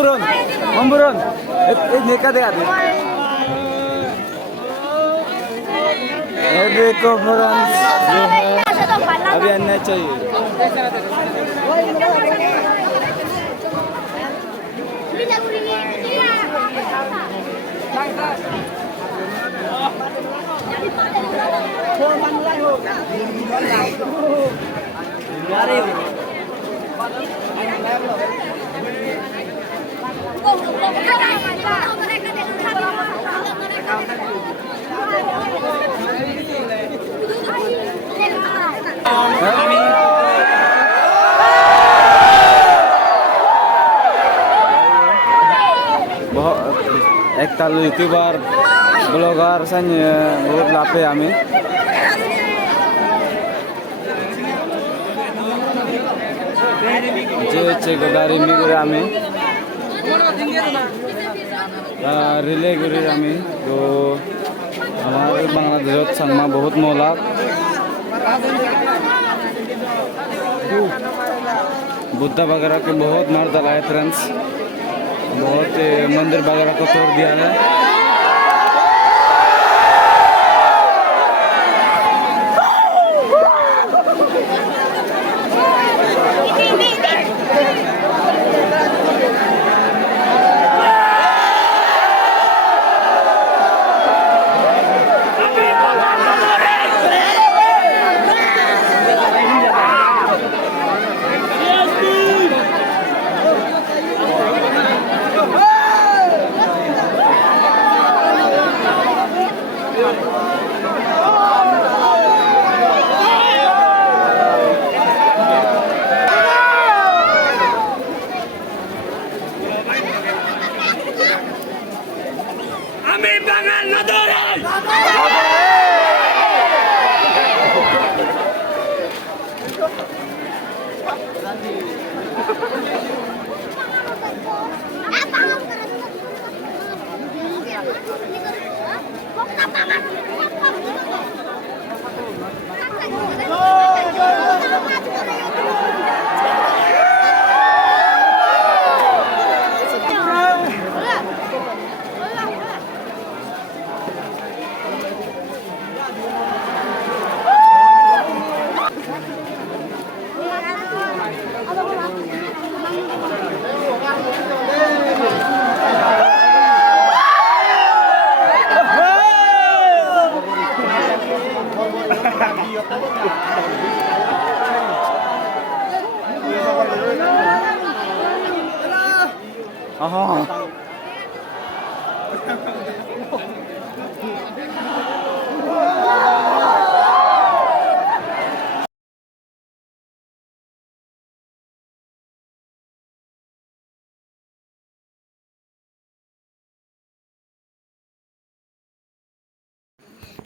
Mamburon. Mamburon. Ini kade kade. ये देखो friends जो है अभी आना चाहिए एक तालु यूट्यूबर ब्लॉगर सान्य बहुत लाफे आमी जे चेकदारी मी करे आमी रिले करे आमी तो हमारे बांग्लादेश संगमा बहुत मोला बुद्धा वगैरह के बहुत मार डाला है फ्रेंड्स बहुत मंदिर वगैरह को तोड़ दिया है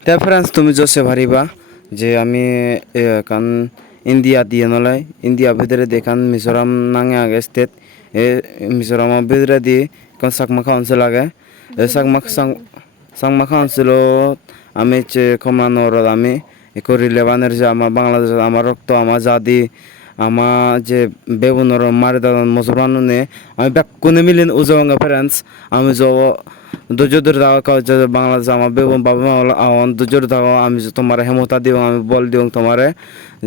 त्या फ्रेंड्स तुम जसे भारीबा जे आमी कान इंडिया दिए नलाय इंडिया भितरे देखान मिजोराम नांगे आगे स्टेट ए मिजोराम भितरे दी कान साकमाखा ओनसोल आगे साकमाखा ओनसोलो आमी चे खमा नरद आमी एको रिलेवाনের যে আমার বাংলাদেশ আমার রক্ত আমার জাতি আমার যে বেবুনর মারে দাদন মুসলমাননে আমি ব্যাকুনে মিলিন উজঙ্গা ফ্রেন্ডস আমি জ দুজোদের দাও কাজ বাংলাদেশ আমার বেবুন বাবা আওয়ান দুজোর দাও আমি তোমার হেমতা দিও আমি বল দিও তোমার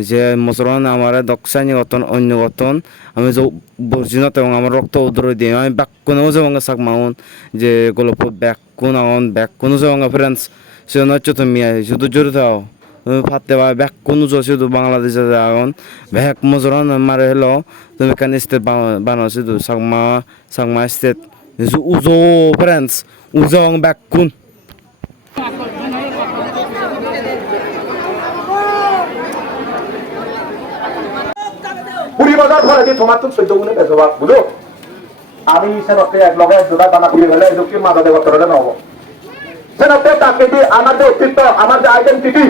যে মুসলমান আমার দক্ষিণী গতন অন্য গতন আমি যে বর্জিনত এবং আমার রক্ত উদ্রয় দিই আমি ব্যাকুনে উজঙ্গা সাক মাউন যে গল্প ব্যাকুন আওয়ান ব্যাকুন উজঙ্গা ফ্রেন্ডস সে নচ্চ তুমি শুধু জোর দাও ফাতে বা ব্যাক কোন শুধু বাংলাদেশে এখন ব্যাক মজরান মারে হলো তুমি কান স্টেট বানাও শুধু সাংমা স্টেট উজো ফ্রেন্ডস উজং ব্যাক কোন পুরি বাজার ভরে দিয়ে তোমার তো 14 গুণে বেচবা বুঝো আমি সেনতে এক লগে দুটা দানা পুরি হলে এদুকি মাদা দেব তরলে নব সেনতে তাকে দিয়ে আমার যে অস্তিত্ব আমার যে আইডেন্টিটি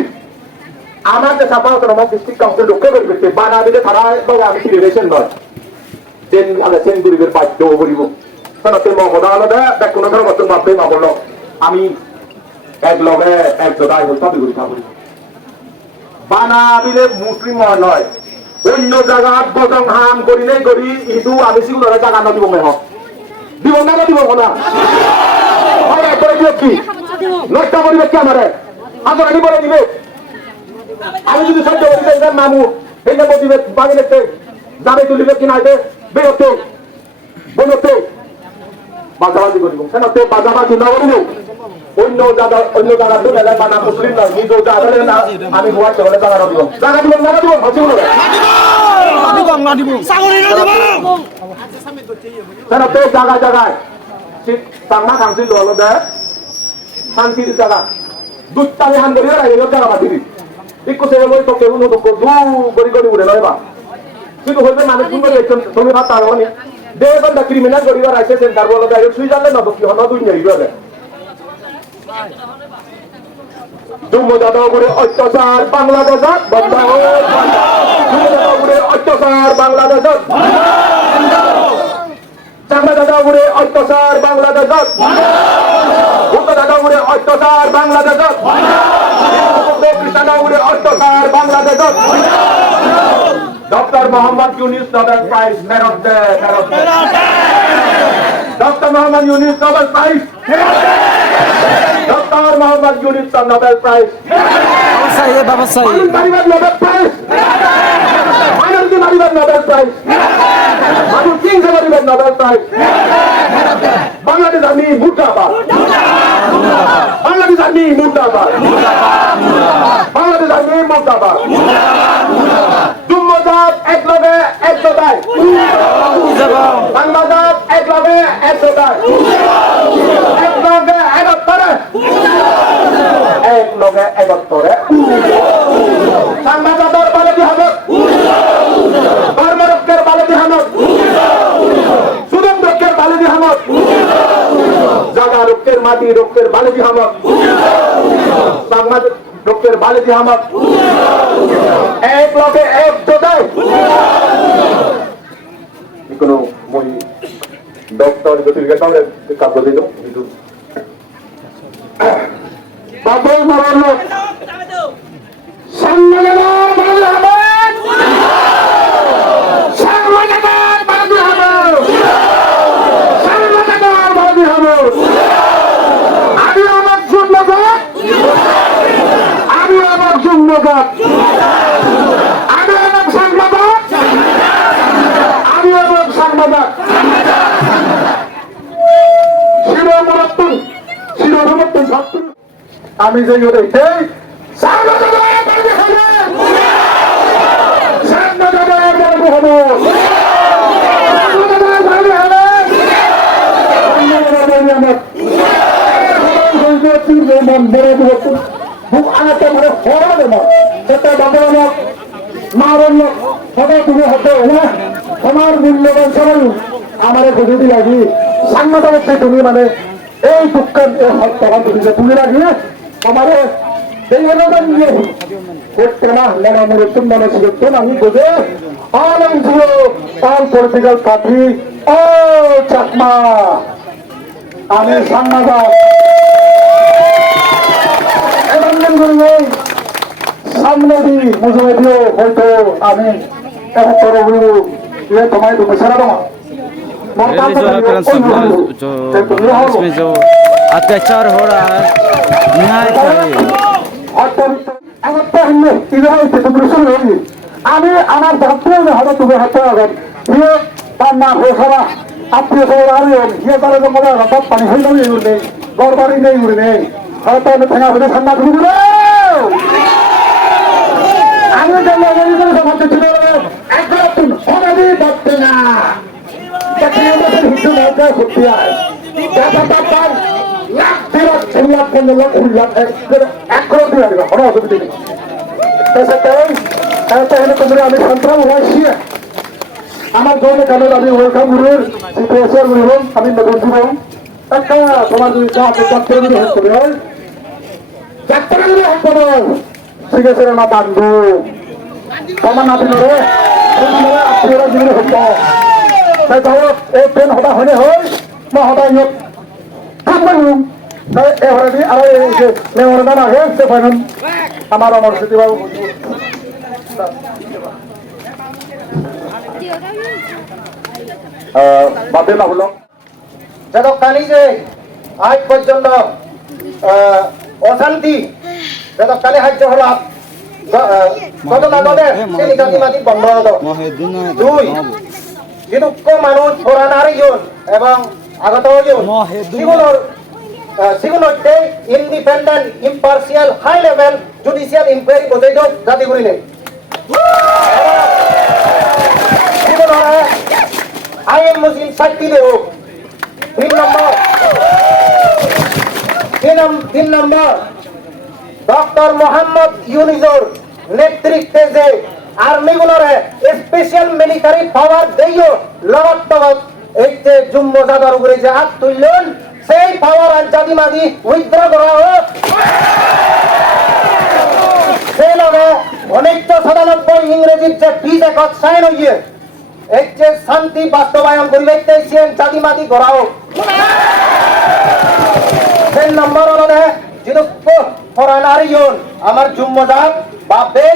আমার যে সাফাওতরম ডিস্ট্রিক্ট কাউন্সিল লক্ষ্য করবে বানা দিলে তারা বাবা আমি সিলেকশন নয় দেন আলে সেন গুরিবের বাধ্য করিব সেনতে মহদা আলাদা দেখ কোন ধরনের বস্তু মাপবে না বললো আমি এক লগে এক জোড়াই হল তবে গুরি খাবো বানা দিলে মুসলিম নয় অন্য জায়গা বজং হাম করি নাই করি ইদু আমি সিগুলো জায়গা নদী বমে হোক দিব না করে দিবে কি নষ্ট করিবে কি আমারে আদরানি বলে দিবে আমি যদি সহ্য করি এটার মামু এটা বলবে বাড়ি দেখতে যাবে তুলিবে কি না বেরোতে বেরোতে বাজাবাজি করিব কেন বাজাবাজি না করিব অন্য জায়গা তো এলাকায় বানা মুসলিম না নিজ জায়গা না আমি গোয়া চলে জায়গা দিব জায়গা দিব না দিব হচ্ছে বলে কেন তো জায়গায় চাংমা খাংসি দল দেয় শান্তির জায়গা দুধটানি হান করি জায়গা মাতি একটু সে বই তো কেউ নতুন গড়ি গড়ি উড়ে নয় বা কিন্তু হইবে মানুষ তুমি ভাত তার হনি দেড় ক্রিমিনাল করিবার আছে সেন্টার বলো সুইজারল্যান্ড নতো কি হন দুই নেই জুম্মদাদপুরে অত্যাচার বাংলাদেশ বন্ধ জুম্মদাদপুরে অত্যাচার বাংলাদেশ চাংলাদাদপুরে অত্যাচার বাংলাদেশ উত্তরদাদপুরে অত্যাচার বাংলাদেশ কৃষ্ণাদপুরে অত্যাচার Bangladesh doctor Mohammad Yunus Nobel prize ফেরত দে doctor Mohammad Yunus Nobel prize doctor Mohammad Yunus Nobel prize বাবা সাহেব নোবেল প্রাইজ মাইনরিটি মারিবার নোবেল প্রাইজ মানুষ কিংস মারিবার নোবেল প্রাইজ বাংলাদেশ আমি মুর্দাবাদ বাংলাদেশ আমি মুর্দাবাদ বাংলাদেশ আমি মুর্দাবাদ জুম্মদাদ এক লগে এক লগায় বাংলাদেশ এক লগে এক লগায় এক লগে একাত্তরে এক লগে একাত্তরে বাংলাদেশের বালেদি হামদ বর্মরকের বালেদি হামদ সুদমরকের বালেদি হামদ জাগা রক্ষের মাটি রক্ষের বালেদি হামদ বাংলাদেশ রক্ষের বালেদি হামদ এক লগে এক যোগায় কোনো মই ডক্টর গতিকে কাউরে কাব্য দিল কিন্তু বাবুল মারানো সম্মাননা বাংলা হবে সম্মাননা বাংলা হবে সম্মাননা বাংলা হবে আমি আমার জন্মগাত আমি আমার জন্মগাত আমি আমার সংবাদ আমি আমার সংবাদ শিরোমরত্তন শিরোমরত্তন ছাত্র আমি যে এই আমার মূল্যবান সবাই আমার বুঝে লাগি সাংবাদিক হচ্ছে তুমি মানে এই দুঃখের তখন তুমি লাগিয়ে আমার আমি বুঝে all NGO, all political party, all Chakma আমি সাংবাদিক সামনে দিই বুঝে দিও হয়তো আমি তোমায় তুমি সারা তোমার जो इसमें जो अत्याचार हो रहा है न्याय चाहिए আমি আমার ভাবতেও না হয়তো তুমি হাতে আগাম হিয়ে তার না হয়ে সারা আত্মীয় সবার আরে হিয়ে তারা যখন সব পানি হয়ে যাবে উড়ে নেই ঘর বাড়ি নেই উড়ে নেই হয়তো আমি ঠেঙা হয়ে ঠান্ডা ঢুকে দিল আমি ভাবতে ছিল একদিন হবে ভাবতে না হিন্দু নৌকা সত্যি হয় লাখ লাখ 10 লাখ 15 লাখ 20 লাখ 1 crore দিয়ে আসবে কোনো অসুবিধা নেই তোমরা আমি সন্ত্রাম হয়েছি আমার জন্য কেন আমি ওয়েলকাম গুরুর সিপিএসআর গুরু আমি নতুন জীবন একটা তোমার যদি যাত্রা যদি হচ্ছে যাত্রা যদি হচ্ছে সিপিএসআর না বান্ধু তোমার নাতি নরে আত্মীয়রা জীবনে হচ্ছে তাই ধরো এই ট্রেন হঠাৎ হলে হয় না হঠাৎ ইয়ে থাকবেন এবারে দিয়ে আর এই যে মেমোর নাম আগে স্টেফান আমার অমর স্মৃতি বাবু বাদে না হলো যতখানি যে আজ পর্যন্ত অশান্তি যতখানি সাহায্য হল ততদানদের সেই জাতিমাতি বন্ধ হতো দুই নিরুক্ষ মানুষ ফোরানার ইউন এবং আগত ইউন সিগুলোতে independent impartial high level judicial inquiry বোঝাইতো জাতি করিলে সিগুলোরে আইএম মুসলিম সাক্ষী দেও 3 নম্বর ডক্টর মোহাম্মদ ইউনিজর নেতৃত্বে যে আর্মিগুলোরে স্পেশাল মিলিটারি পাওয়ার দিয়েও লড়াত্মক এই যে জুম্মজাদার উপরে যে হাত তুললেন সেই পাওয়ার আর জাতিমাদি উইথড্র করা হোক সেই লগে 1997 ইংরেজির যে পিস একত সাইন হইয়ে এই যে শান্তি বাস্তবায়ন করিবে জাতিমাদি করা হোক 3 নম্বর হলো জিদুক্ষ ফরানার ইউন আমার জুম্মজাত বাপে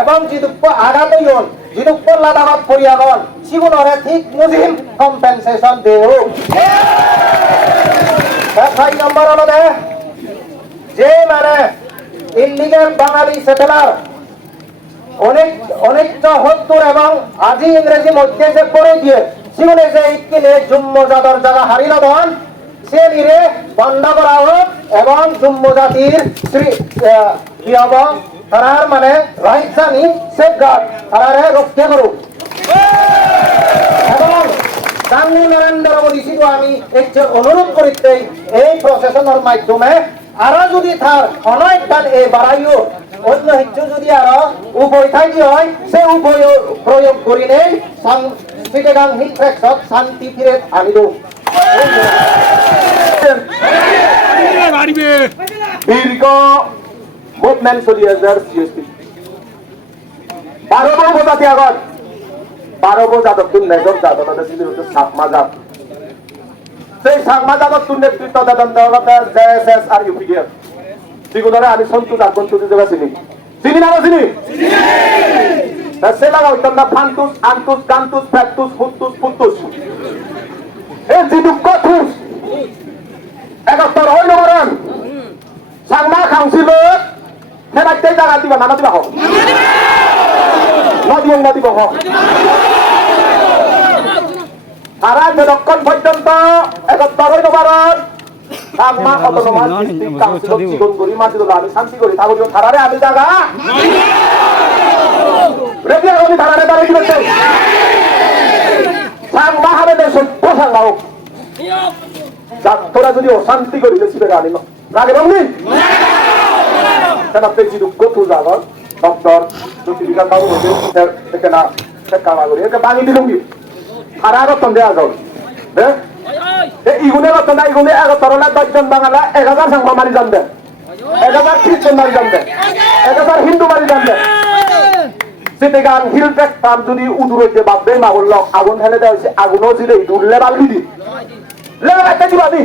এবং জিদুক্ষ আঘাত ইউন জিদুক্ষ লাদাবাদ পরিয়াগন সিগুনরে ঠিক মুজিম কম্পেনসেশন দেও 4 নম্বর হলো যে মানে ইলিগাল বাঙালি সেটেলার অনেকটা 70 এবং আজি ইংরেজি মধ্যে যে করে দিয়ে সিগুনে যে ইকিনে জুম্মজাতর জায়গা হারিল দন সে নিরে বন্ধ করা হোক এবং জুম্মজাতির কি হব তারার মানে রাজধানী সেফগার্ড তারারে রক্ষা করুক এবং গান্ধী নরেন্দ্র মোদী সিগু আমি একটু অনুরোধ করিতে এই প্রশাসনের মাধ্যমে আরো যদি তার অনেক গান এই বাড়াইও অন্য হিচ্ছু যদি আরো উভয় থাকি হয় সে উভয় প্রয়োগ করি নেই চিটাগাং হিটফ্যাক্সত শান্তি ফিরে আনিব দীর্ঘ মুভমেন্ট চলি আছে সিএসপি 12 বছর আগত 12 যাদব তুন নেজর যাদব ছিল সাকমা জাত সেই সাকমা জাদব তুন নেতৃত্ব তদন্ত জেএসএস আর ইউপিডিএফ সেগুলোরে আমি সন্তোষ আর বন্ধুদের জায়গা চিনি না চিনি সে লাগা হইতাম না ফান্তুস আন্তুস কান্তুস ফ্যাক্তুস ফুটতুস ফুটতুস এই জিদুক্ষ থুস 71 হইল মারণ সাংমা কাউন্সিল হেনাইতে জায়গা দিবা না দিবা হোক নদী না দিব হোক তারা যতক্ষণ পর্যন্ত 71 হইল মারণ সাংমা অটোনমাস ডিস্ট্রিক্ট কাউন্সিল জীবন করি মাঝে আমি শান্তি করি তাহলে তারারে আমি জায়গা রেডিয়া আমি তারারে দাঁড়িয়ে দিবেন সাংমা হবে সভ্য সাংমা হোক তোরা যদি অশান্তি করি বেশি আনিল লাগে বললি সেটা পেয়েছি গতু যাবর ডক্টর জ্যোতিবিকাশ বাবু থেকে না কামা করি একে বাঙি দিলুঙ্গি আর আগতন দেওয়া যাও ইগুনে গত না ইগুনে 11 10জন বাঙালা 1000 সাংমা মারি জানবে 1000 খ্রিস্টান মারি জানবে 1000 হিন্দু মারি জানবে চিটাগাং হিল ট্র্যাক ফার্ম যদি উদুর হইতে বাপবে মা বলল আগুন ফেলে দেওয়া হয়েছে আগুনও ছিল উঠলে বালবি দি লেগে দিবা দি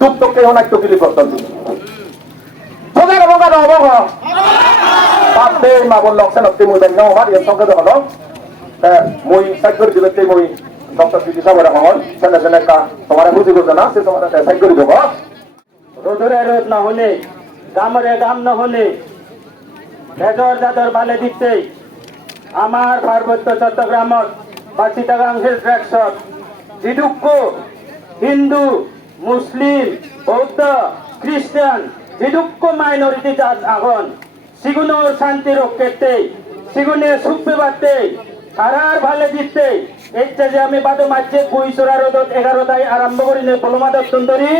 টুক টুক কে অনেক টুকিলি করতাম সোজা বগা দাও বগা বাপবে মা বলল সেনতে মই দাই নাও মারি সংকে হলো মই সাইকর দিতে মই ডক্টর সিটি সাবরা হল সেনা সেনা কা তোমারে বুঝি গো না সে তোমারে সাইকর দেব রোদরে রোদ না হলে গামরে গাম না হলে বেজর জাদর বালে দিতে আমার পার্বত্য চট্টগ্রামত বা চিটাগাং হিল ট্র্যাকশট জিদুক্ষ হিন্দু মুসলিম বৌদ্ধ খ্রিস্টান জিদুক্ষ মাইনরিটি জাত আগন সিগুনোর শান্তি রক্ষেতে সিগুনে সুখ বিবাদতে হারার ভালে দিতে এইটা যে আমি বাদো মাঝে 2 রোদত 11টায় আরম্ভ করিলে বলমাদক সুন্দরী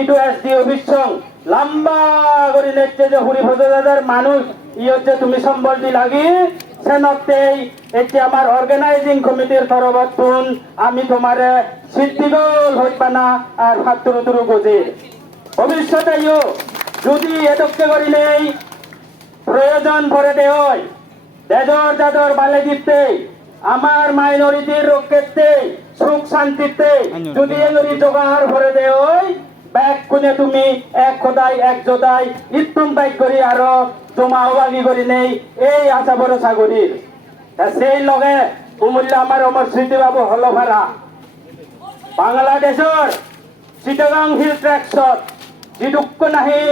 ইটু এসডি অভিষং লম্বা করে নেচে যে হুরি ফজদাদার মানুষ ই হচ্ছে তুমি সম্বল দি লাগি সেনতেই এটি আমার অর্গানাইজিং কমিটির তরফতুন আমি তোমারে সিদ্ধিগোল হইবা না আর হাত তুরু তুরু গজে ভবিষ্যতে যদি এদকে করি নেই প্রয়োজন পড়ে দে হয় দেজর দাদর বালে দিতে আমার মাইনরিটির রক্ষেতে সুখ শান্তিতে যদি এগুলি জোগাড় করে দে হয় ব্যাগ কোনে তুমি এক খোদাই এক জোদাই ইত্তুম বাইক করি আরো জমা বাগি করি নেই এই আশা ভরসা করি সেই লগে কুমিল্লা আমার অমর স্মৃতিবাবু হলভারা বাংলাদেশের চিটাগাং হিল ট্রেকশত যি দুঃখ নাহি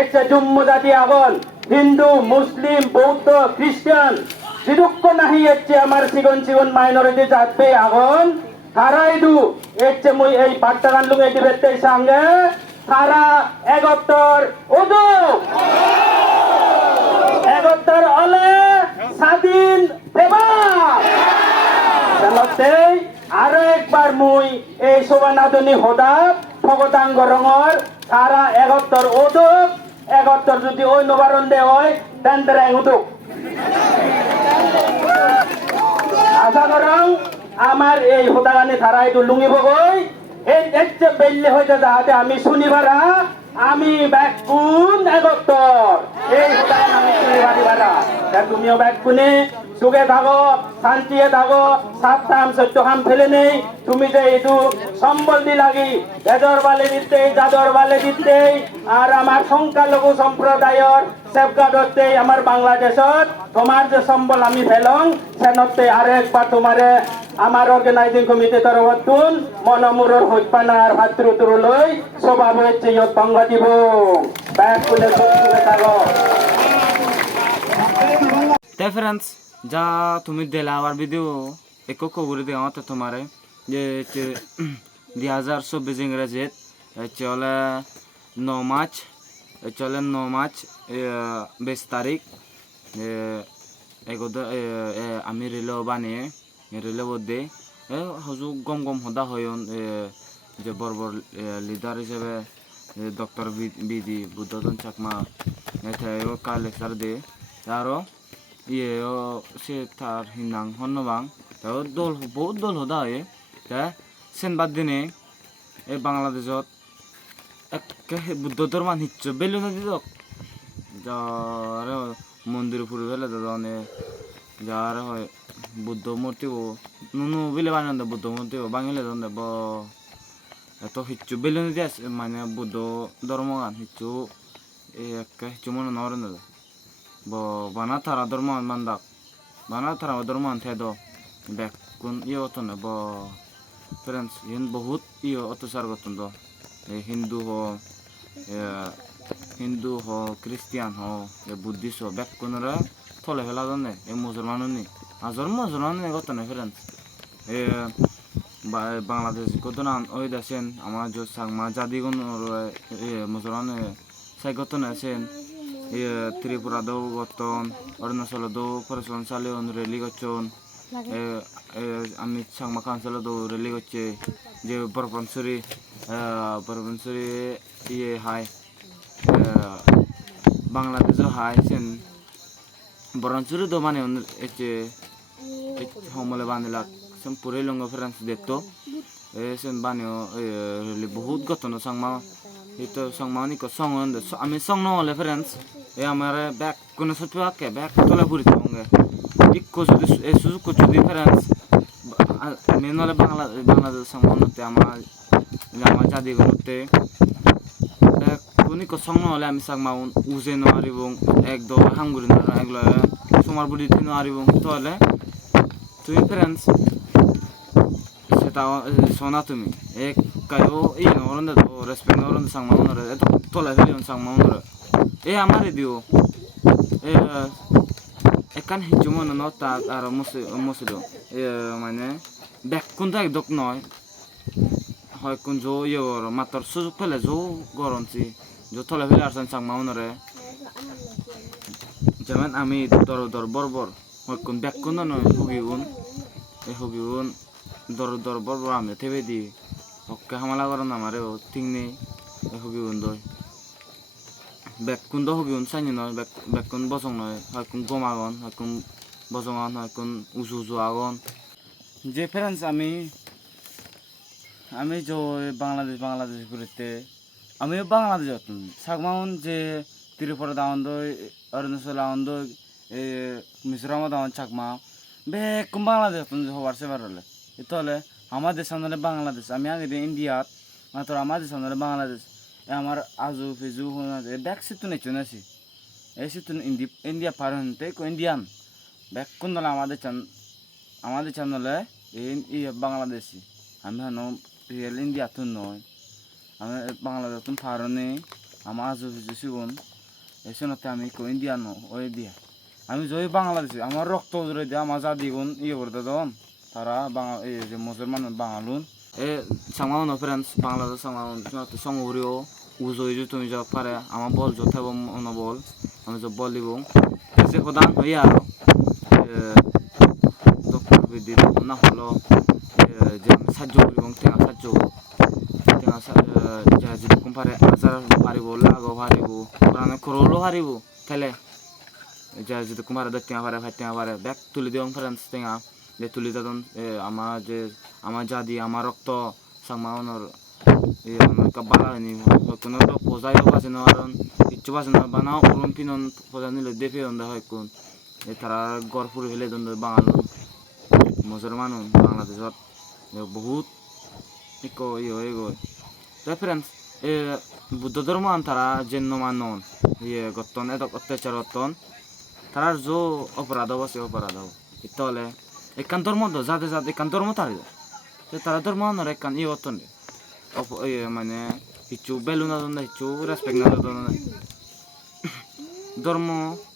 এসে জম্মু জাতি আগন হিন্দু মুসলিম বৌদ্ধ খ্রিস্টান যি দুঃখ নাহি এসে আমার সিগন সিগন মাইনরিটি জাতি আগন তারাইদু এসে মুই এই বার্তা গানলুং এই দিবেতে সঙ্গে তারা এগত্তর ওদু এগত্তর অলে স্বাধীন দেবা আরো একবার মুই এই শোভানাদনী হদা ভগতাঙ্গ রঙর তারা এগত্তর ওদক এগত্তর যদি ওই নবারণ দে হয় তেন তারা উদক আশা করং আমার এই হদাগানি ধারা একটু লুঙ্গিব গই এই দেখছে বেললে হইতে যাহাতে আমি শুনিবারা আমি ব্যাকুন এগত্তর এই হদাগান আমি শুনিবারি বারা তুমিও ব্যাকুনে সুখে থাকো শান্তিয়ে থাকো সাতটাম সত্যকাম ফেলে নেই তুমি যে একটু সম্বল দি লাগি এদর বালে দিতে যাদর বালে দিতে আর আমার সংখ্যালঘু সম্প্রদায়ের সেফগার্ড হতে আমার বাংলাদেশত তোমার যে সম্বল আমি ফেলং সেনতে আর একবার তোমারে আমার অর্গানাইজিং কমিটি তরফতুন মনমুরর হইপানার ভাতৃতুরলৈ স্বভাব হচ্ছে ইয়ত ভঙ্গ দিব ব্যাগ খুলে সুখে থাকো তে ফ্রেন্ডস যা তুমি দিলা আমার ভিডিও একো খবর দিয়ে আমার তোমারে যে 2024 ইংরেজিত চলে 9 মার্চ চলে 9 মার্চ 20 তারিখ আমি রিলে বানিয়ে রিলে বদে হজু গম গম হদা হয়ন যে বড় বড় লিডার হিসেবে ডক্টর বিডি বুদ্ধচন চাকমা এটাও কাল লেকচার দে আরো ইয়েও সে তার হিনাং হন্নবাং তাও দল বহুত দল হদা হয় তা সেনবাদ দিনে এই বাংলাদেশত একে বুদ্ধ ধর্মান হিচ্ছ বেলু নদী দক যার মন্দির ফুরি ফেলে দাদনে যার হয় বুদ্ধ মূর্তি নুনু বিলে বানান বুদ্ধ মূর্তি বাঙালি দন্দে ব এত হিচ্ছু বেলু নদী আছে মানে বুদ্ধ ধর্ম গান হিচ্ছু একে হিচ্ছু মনে নরেন দাদা bana tara dorman mandak bana tara dorman thedo back kun iyo ton bo friends yin bahut iyo otusar gotun do hindu ho christian ho buddhist ho back kunara thole hela donne e musulman ni azor musulman ne gotun friends Bangladesh গতনান ওই দেশেন আমার যে সাংমা জাদিগুন মুসলমান সাই গতন আছেন ত্রিপুরা দৌ গতন অরুণাচল দৌ ফরেশন সালেন rally গচ্ছন আমি Sangma council দৌ rally গচ্ছে যে বরপনসুরি ইয়ে হাই বাংলাদেশও হাই সেন বরপনসুরি দো মানে এতে হমলে বানিলাক পুরে লঙ্গ ফ্রেন্স দেখতো সেন বানিও বহুত গতন Sangma itu sang mani ko song onde ami song no le friends e amare back kono sotu akke back tola puri tonge ikko sudu e suzu ko chudi friends me no le bangla sang mono te ama jadi gote back koni ko song no le ami sang maun uze no aribong ek do hanguri no egla somar budi no aribong tole তুমি friends সেটা শোনা তুমি এক Caio এই নরন্দে তো respect নরন্দে সাং মাউনরে এত তোলা ফেলিয়ন সাং মাউনরে এ আমারে দিও এ একান হিজুমন ন তা আর মুসিলো এ মানে বেকুন তো একদক নয় হয় কোন জো ইয়োর মাতর সুযোগ পেলে জো গরমছি জো তোলা ফেলে আসেন সাং মাউনরে যেমন আমি দর বরবর হয় কোন বেকুন নয় হুগিউন দর বরবর আমি থেবে দি ওকে হামলা করেন আমারে ঠিক নেই হুগিউন দই বেকুন তো হুগিউন সাইনি নয় বেকুন বসং নয় হয়কুন গমাগন হয়কুন বসংন হয়কুন উঁচু আগন যে ফ্রেন্ডস আমি যে বাংলাদেশ ঘুরতে আমিও বাংলাদেশ সাগমাউন যে ত্রিপুরা দাওয়ান দই অরুণাচল দাওয়ান দই মিজোরাম দাওয়ান চাকমা বেকুন বাংলাদেশ হবার সেবার হলে তাহলে আমাদের সামনে বাংলাদেশ আমি আগে ইন্ডিয়াত মাত্র আমাদের সামনে বাংলাদেশ আমার আজু ফেজু ব্যাগ সিটু নেই চুনেছি এই সিটু ইন্ডিয়া পার হতে ইন্ডিয়ান ব্যাগ কোন দল আমাদের চান আমাদের চ্যানেলে এই বাংলাদেশি আমি হেন রিয়েল ইন্ডিয়া তো নয় আমি বাংলাদেশ তুমি ফারনে আমার আজু বিজু সিগুন এসে আমি কো ইন্ডিয়া নো ওই দিয়া আমি যদি বাংলাদেশি আমার রক্ত জুড়ে দিয়ে আমার জাতি গুণ করতে দন তারা এই যে মুসলমান বাঙালুন এ সামান্য ফ্রেন্ডস বাংলাদেশ সামান্য সংহরিও উজই যে তুমি যা পারে আমার বল যথেব বল আমি যে বল দিব যে প্রধান হইয়া আরো ডক্টর বিদিন না হলো যে সাহায্য করিব টেঙা যা যদি পারে আচার পারিব লাগো পারিব পুরানো করলো পারিব তাহলে যা যদি কুমার টেঙা পারে ভাই টেঙা পারে ব্যাগ তুলে দিও ফ্রেন্ডস টেঙা যে তুলি দাদন আমার জাতি আমার রক্ত সাংমাওনর বালা হয়নি কোনো পজাইও বাজে না কারণ কিচ্ছু বাজে না বানাও উরুম পিনন পজা নিলে দেখে দা হয় কোন তারা গড় ফুরে ফেলে দন বাঙাল মুসলমান বাংলাদেশত বহুত হয়ে গই তাই ফ্রেন্ডস বুদ্ধ ধর্ম তারা জেন্য মানন গতন এত অত্যাচার গতন তারার যে অপরাধ আছে অপরাধ ইতলে একান ধর্ম যাতে একান ধর্ম তারা ধর্ম একান গতন মানে কিছু বেলু না দন কিছু রেসপেক্ট না দন ধর্ম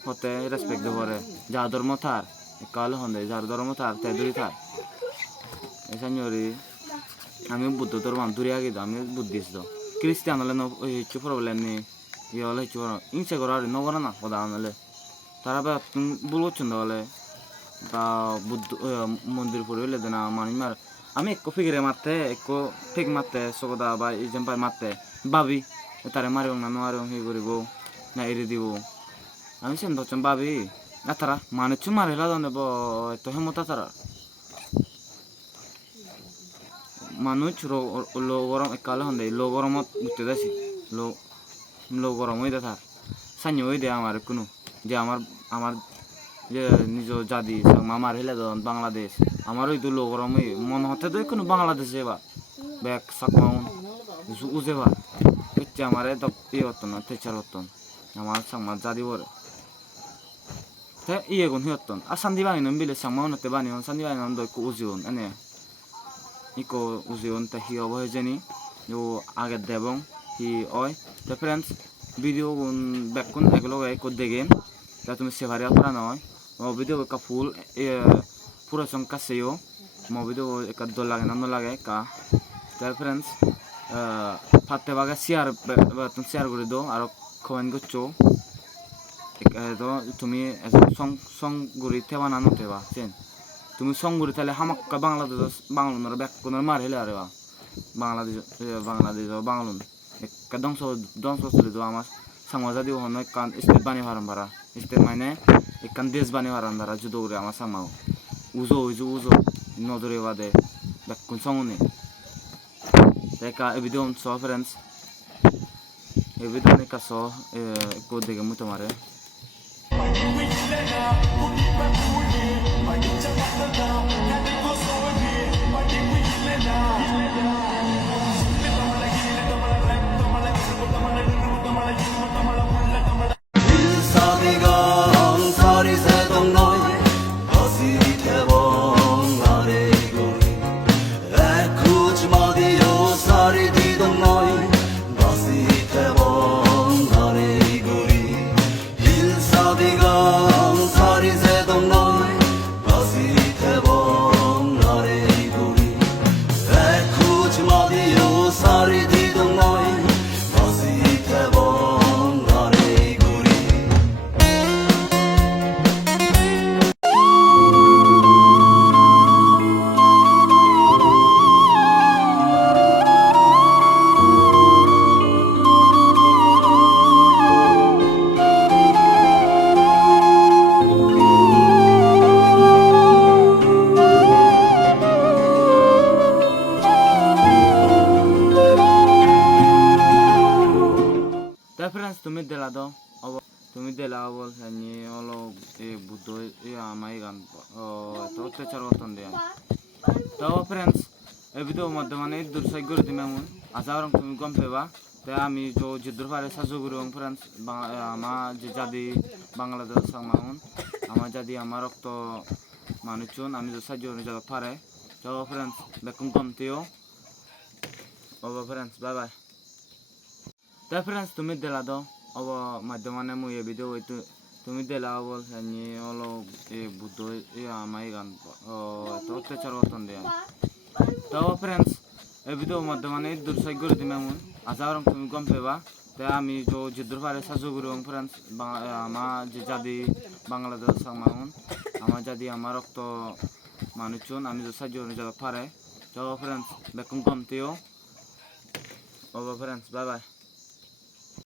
হতে রেসপেক্ট দেবরে যা ধর্ম থার একাল হন্দে যার ধর্ম থার তাই দূরে থার এসানি আমি বুদ্ধ ধর্ম দূরে আগে আমি বুদ্ধিস্ট খ্রিস্টান হলে কিছু প্রবলেম নেই হলে কিছু ইনসে করা নগর না কথা হলে তারা বলছেন তাহলে বা বুদ্ধ মন্দির পড়ে হইলে না মানে মার আমি একটু ফিগরে মারতে একটু ফিক মারতে সকদা বা এক্সাম্পল মারতে ভাবি তারে মারিব না মারিব হে করিব না এড়ে দিব আমি সেন ধরছেন ভাবি না তারা মানুষ মারে হেলা দেব তো হেমতা তারা মানুষ লো গরম একালে হন্দে লো গরমত উঠতে যাচ্ছি লো গরম হয়ে দে তার সানি হয়ে দে আমার কোনো যে আমার যে নিজ জাতি মামার হেলে বাংলাদেশ আমার ওই দুলো গরম মনে হতে তো কোনো বাংলাদেশে এবার ব্যাগ সাকমাউন উজেবা হচ্ছে আমার হতো না তেচার হতন আমার সাংমার জাতি বলে গুণ হতন আর সান্দি বানিয়ে বিলে সাংমাউন হতে বানিয়ে সান্দি বানিয়ে দৈক উজিউন এনে ইকো উজিউন তা হি অবহে জানি আগে দেবং হি অয় তো ফ্রেন্ডস ভিডিও ব্যাকুন এগুলো দেখেন তা তুমি সেভারিয়া করা নয় video ka full pura song kaseyo mo video ka do lage na no lage ka তার ফ্রেন্ডস ফাতে বাগে শেয়ার তুমি শেয়ার করে দাও আর কমেন্ট করছো তো তুমি সং গুড়ি থেবা না নতেবা চেন তুমি সং গুড়ি তাহলে হামাক্কা বাংলাদেশ বাংলার ব্যাক কোন মার হেলে আরে বা বাংলাদেশ বাংলান একটা ধ্বংস চলে তো আমার সমাজা দিব হন কান স্টেপ বানি হারাম ভাড়া স্টেপ মানে একান দেশ বানি হারাম ভাড়া যুদ্ধ করে আমার সামাও উজো নজরে বাদে ব্যাকুন সঙ্গনে Teka video so friends video ne kaso ko dege muto mare তুমি দেলা দাও তুমি দেলা বল হানি হলো বুদ্ধ আমাই গান তো অত্যাচার করতেন দেয়া তো ফ্রেন্ডস এই ভিডিও মধ্যে মানে দুর্সাই করে দিম এমন আশা করম তুমি গম পেবা তাই আমি যে জিদ্দুর পারে সাহায্য করি ফ্রেন্ডস আমার যে জাতি বাংলাদেশ সাংমাউন আমার জাতি আমার রক্ত মানুষজন আমি তো সাহায্য করে যাওয়া পারে তো ফ্রেন্ডস বেকুম কমতেও ওবা ফ্রেন্ডস বাই বাই তো ফ্রেন্ডস তুমি দিলা দাও অব মাধ্যমে মুই এ ভিডিও হইতো তুমি দিলা বল জানি হলো এ বুদ্ধ এ আমাই গান তো অত্যাচার করতেন দেয় তো ফ্রেন্ডস এই ভিডিও মাধ্যমে দূর সাইড করে দিম এমন আজার তুমি গম পেবা তাই আমি তো যুদ্ধর পারে সাহায্য করি ফ্রেন্ডস আমার যে জাতি বাংলাদেশ সাংমাউন আমার জাতি আমার রক্ত মানুষজন আমি তো সাহায্য করে যাওয়া পারে তো ফ্রেন্ডস বেকুম কমতেও ওবা ফ্রেন্ডস বাই বাই